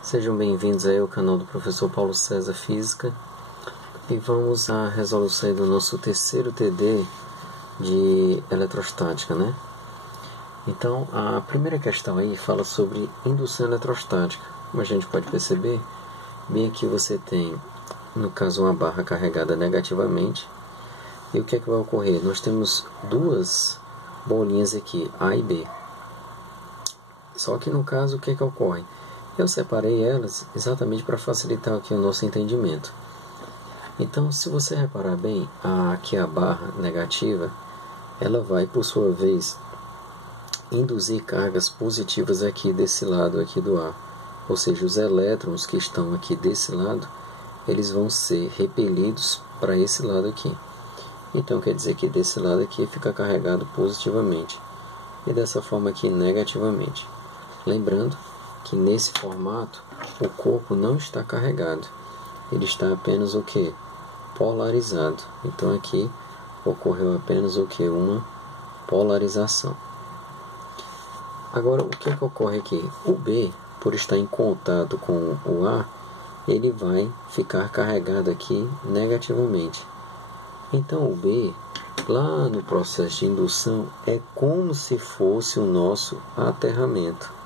Sejam bem-vindos aí ao canal do Professor Paulo César Física e vamos à resolução do nosso terceiro TD de eletrostática, né? Então, a primeira questão aí fala sobre indução eletrostática. Como a gente pode perceber, bem aqui você tem, no caso, uma barra carregada negativamente. E o que é que vai ocorrer? Nós temos duas bolinhas aqui, A e B. Só que no caso, o que é que ocorre? Eu separei elas exatamente para facilitar aqui o nosso entendimento. Então, se você reparar bem, aqui a barra negativa, ela vai, por sua vez, induzir cargas positivas aqui desse lado aqui do A. Ou seja, os elétrons que estão aqui desse lado, eles vão ser repelidos para esse lado aqui. Então, quer dizer que desse lado aqui fica carregado positivamente e dessa forma aqui negativamente. Lembrando que nesse formato o corpo não está carregado, ele está apenas o que? Polarizado. Então aqui ocorreu apenas o que? Uma polarização. Agora o que ocorre aqui? O B, por estar em contato com o A, ele vai ficar carregado aqui negativamente. Então o B, lá no processo de indução, é como se fosse o nosso aterramento.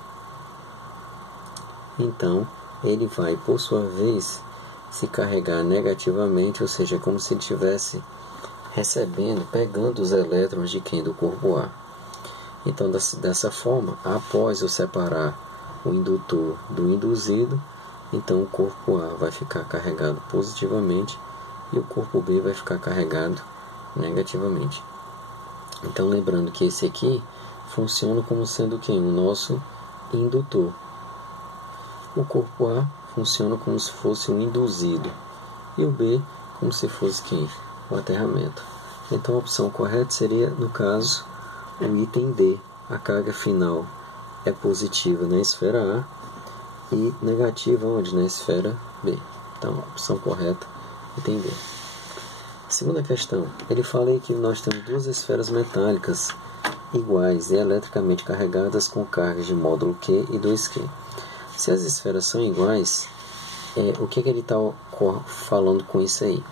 Então, ele vai, por sua vez, se carregar negativamente, ou seja, como se ele estivesse recebendo, pegando os elétrons de quem? Do corpo A. Então, dessa forma, após eu separar o indutor do induzido, então o corpo A vai ficar carregado positivamente e o corpo B vai ficar carregado negativamente. Então, lembrando que esse aqui funciona como sendo quem? O nosso indutor. O corpo A funciona como se fosse um induzido e o B como se fosse quem? O aterramento. Então a opção correta seria, no caso, o item D. A carga final é positiva na esfera A e negativa onde? Na esfera B. Então a opção correta, item D. Segunda questão, ele fala aí que nós temos duas esferas metálicas iguais e eletricamente carregadas com cargas de módulo Q e 2Q. Se as esferas são iguais, o que ele está falando com isso aí?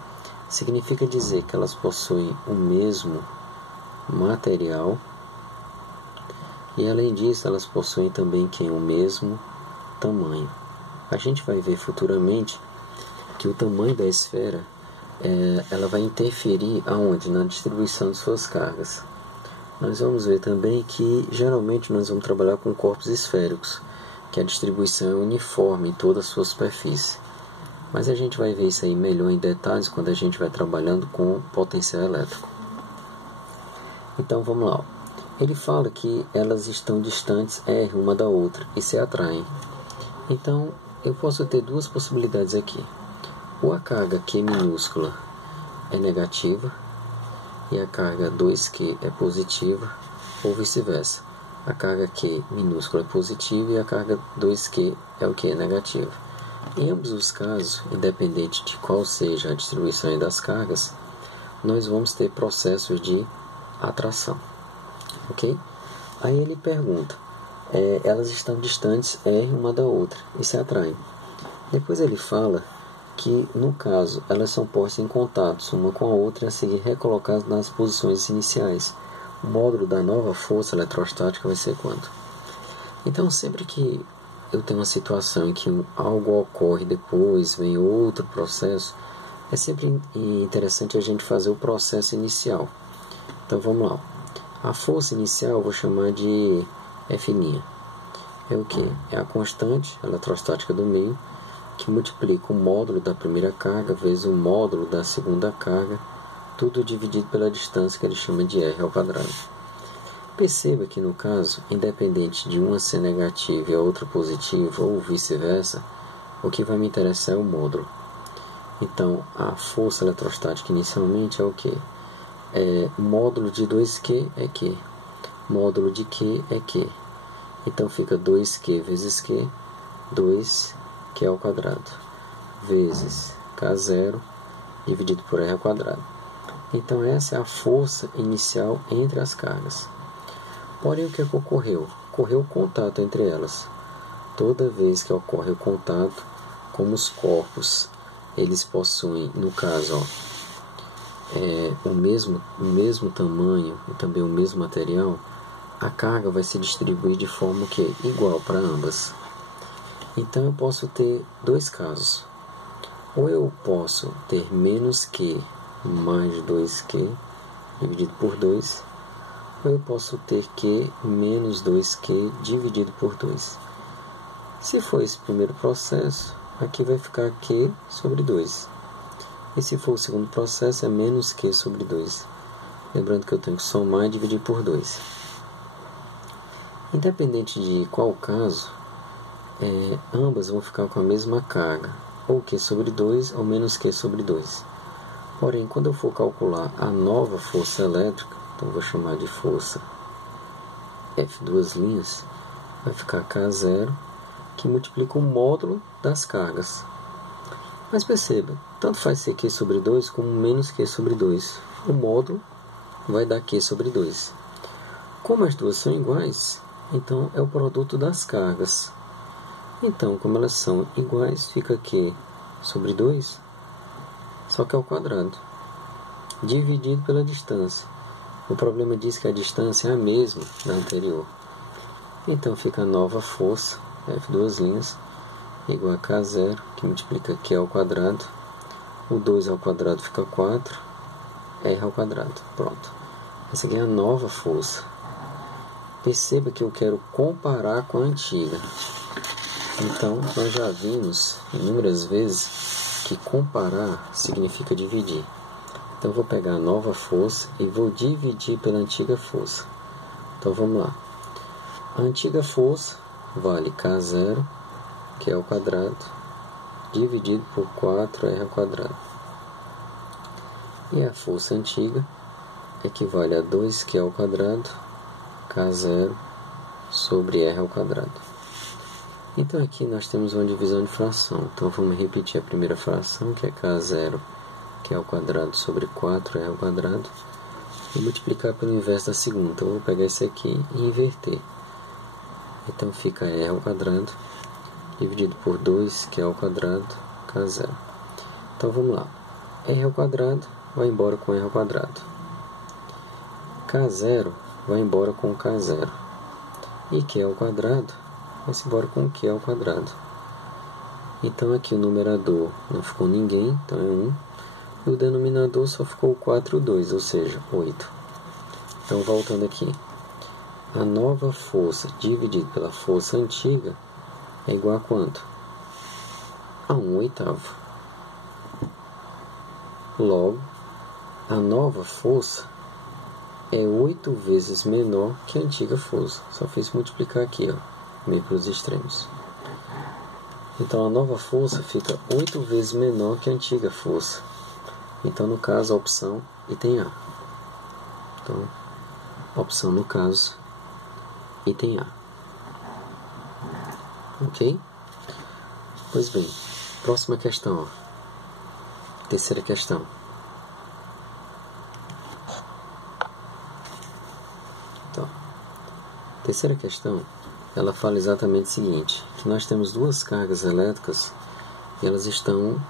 Significa dizer que elas possuem o mesmo material e, além disso, elas possuem também o mesmo tamanho. A gente vai ver futuramente que o tamanho da esfera ela vai interferir aonde? Na distribuição de suas cargas. Nós vamos ver também que geralmente nós vamos trabalhar com corpos esféricos, que a distribuição é uniforme em toda a sua superfície. Mas a gente vai ver isso aí melhor em detalhes quando a gente vai trabalhando com potencial elétrico. Então vamos lá. Ele fala que elas estão distantes R uma da outra e se atraem. Então eu posso ter duas possibilidades aqui. Ou a carga Q minúscula é negativa e a carga 2Q é positiva, ou vice-versa. A carga Q minúscula é positiva e a carga 2Q é o que? Negativa. Em ambos os casos, independente de qual seja a distribuição das cargas, nós vamos ter processos de atração. Ok? Aí ele pergunta, elas estão distantes R uma da outra e se atraem. Depois ele fala que, no caso, elas são postas em contato uma com a outra e a seguir recolocadas nas posições iniciais. O módulo da nova força eletrostática vai ser quanto? Então, sempre que eu tenho uma situação em que algo ocorre depois, vem outro processo, é sempre interessante a gente fazer o processo inicial. Então, vamos lá. A força inicial eu vou chamar de F'. É o que? É a constante eletrostática do meio, que multiplica o módulo da primeira carga vezes o módulo da segunda carga, tudo dividido pela distância que ele chama de R ao quadrado. Perceba que no caso, independente de uma ser negativa e a outra positiva ou vice-versa, o que vai me interessar é o módulo. Então, a força eletrostática inicialmente é o que? Módulo de 2Q é Q. Módulo de Q é Q. Então fica 2Q vezes Q, 2Q ao quadrado, vezes K0 dividido por R ao quadrado. Então essa é a força inicial entre as cargas. Porém, o que ocorreu? Ocorreu o contato entre elas. toda vez que ocorre o contato, como os corpos eles possuem, no caso, o mesmo tamanho e também o mesmo material, a carga vai se distribuir de forma que é igual para ambas. Então eu posso ter dois casos. Ou eu posso ter menos Q mais 2Q dividido por 2, ou eu posso ter Q menos 2Q dividido por 2. Se for esse primeiro processo, aqui vai ficar Q sobre 2. E se for o segundo processo, é menos Q sobre 2. Lembrando que eu tenho que somar e dividir por 2. Independente de qual caso, ambas vão ficar com a mesma carga, ou Q sobre 2 ou menos Q sobre 2. Porém, quando eu for calcular a nova força elétrica, então eu vou chamar de força F duas linhas, vai ficar K0, que multiplica o módulo das cargas. Mas perceba, tanto faz ser Q sobre 2 como menos Q sobre 2. O módulo vai dar Q sobre 2. Como as duas são iguais, então é o produto das cargas. Então, como elas são iguais, fica Q sobre 2, só que ao quadrado, dividido pela distância. O problema diz que a distância é a mesma da anterior. Então fica a nova força, F duas linhas, igual a K0, que multiplica Q ao quadrado. O 2 ao quadrado fica 4, R ao quadrado. Pronto. Essa aqui é a nova força. Perceba que eu quero comparar com a antiga. Então, nós já vimos inúmeras vezes que comparar significa dividir. Então, eu vou pegar a nova força e vou dividir pela antiga força. Então, vamos lá. A antiga força vale K0, que é ao quadrado, dividido por 4R ao quadrado. E a força antiga equivale a 2Q ao quadrado, K0 sobre R ao quadrado. Então aqui nós temos uma divisão de fração. Então vamos repetir a primeira fração, que é K0, que é ao quadrado sobre 4R ao quadrado, e multiplicar pelo inverso da segunda. Então eu vou pegar esse aqui e inverter. Então fica R ao quadrado, dividido por 2, que é ao quadrado, K0. Então vamos lá. R ao quadrado vai embora com R ao quadrado. K0 vai embora com K0. E Q ao quadrado vai-se embora com Q ao quadrado. Então aqui o numerador não ficou ninguém, então é 1. E o denominador só ficou 4 e 2, ou seja, 8. Então voltando aqui. A nova força dividido pela força antiga é igual a quanto? A 1/8. Logo, a nova força é 8 vezes menor que a antiga força. Só fiz multiplicar aqui, meio para os extremos. Então a nova força fica 8 vezes menor que a antiga força. Então no caso a opção item A. Então, opção no caso item A. Ok? Pois bem, próxima questão. Terceira questão. Então, terceira questão, ela fala exatamente o seguinte, que nós temos duas cargas elétricas e elas estão